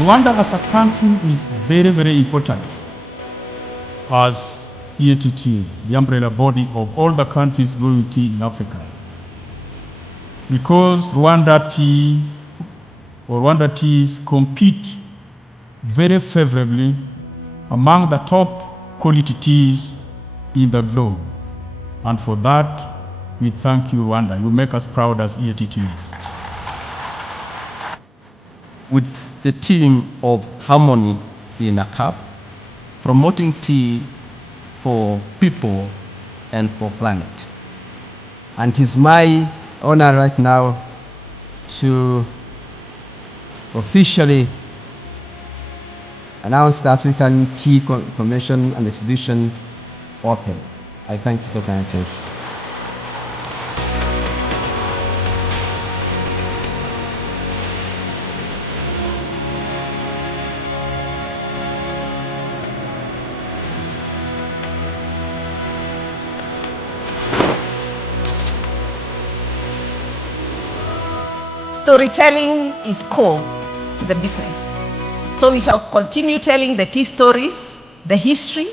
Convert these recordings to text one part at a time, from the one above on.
Rwanda as a country is very, very important as ATCE, the umbrella body of all the countries growing tea in Africa. Because Rwanda teas compete very favorably among the top quality teas in the globe. And for that, we thank you, Rwanda. You make us proud as ATCE. With the theme of harmony in a cup, promoting tea for people and for planet. And it is my honor right now to officially announce the African Tea Convention and Exhibition open. I thank you for your attention. Storytelling is core to the business. So we shall continue telling the tea stories, the history,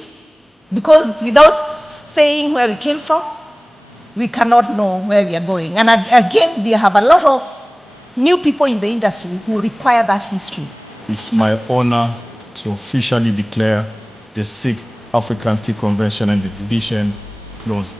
because without saying where we came from, we cannot know where we are going. And again, we have a lot of new people in the industry who require that history. It's my honor to officially declare the 6th African Tea Convention and Exhibition closed.